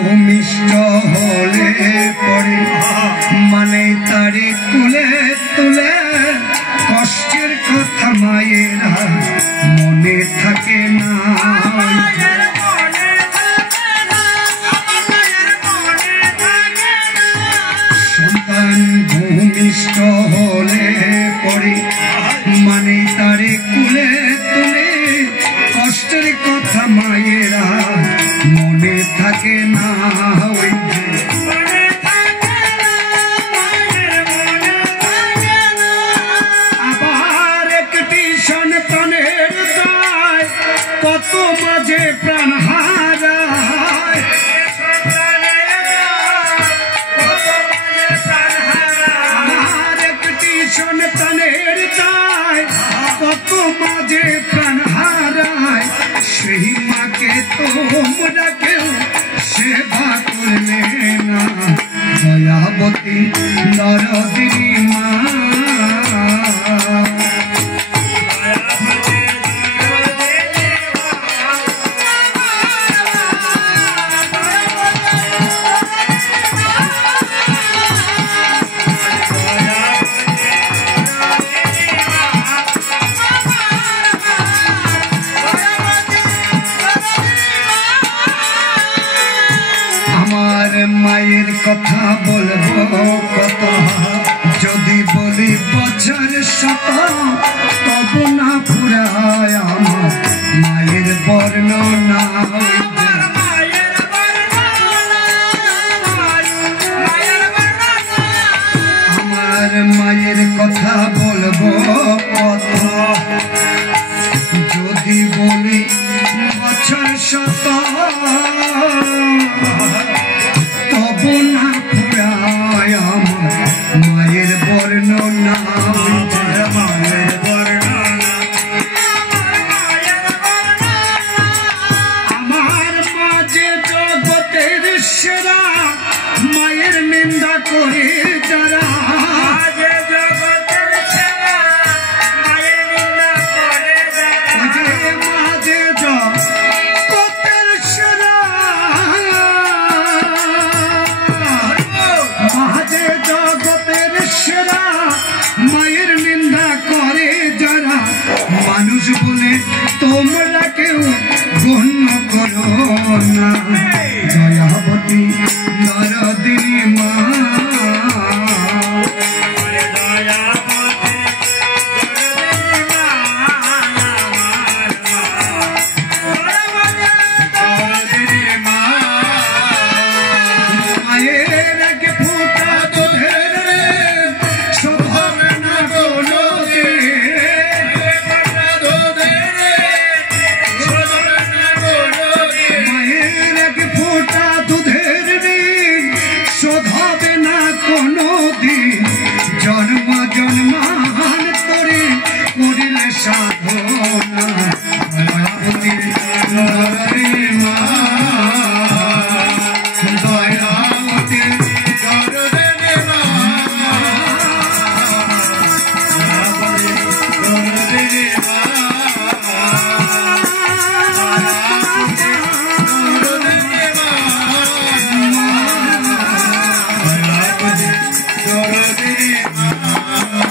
ভূমিষ্ঠ হলে পরে মানে তারে কুলে তুলে কষ্টের কথা মায়েরা মনে থাকে না সন্তান ভূমিষ্ঠ হলে পরে মানে তারে কুলে তুলে কষ্টের কথা মায়েরা মনে থাকে না আবার একটি সন্তানের দায় কত মাঝে প্রাণ হারায় আমার একটি সন্তানের দায় কত মাঝে প্রাণ হারায় সেই মাকে তোমরা কেউ সেবা করলে না দয়াবতী নরদিনী মা মায়ের কথা বলবো কত যদি বলি বছর শত তবু না ফুরায় আমার মায়ের বর্ণনা আমার মায়ের কথা বলবো কত যদি বলি বছর শত তবু না ফুরায় আমার মায়ের বর্ণনা মায়ের বর্ণনা আমার মাঝে জগতের সেরা মায়ের নিন্দা করে যারা মায়ের নিন্দা করে যারা মানুষ বলে তোমরা কেউ গণ্য করো না দয়াবতী নরদিনী মা জন্মান করে করিলে সাধনা দয়াবতী নরদিনী মা দয়াবতী নরদিনী মা নরদিনী মা Oh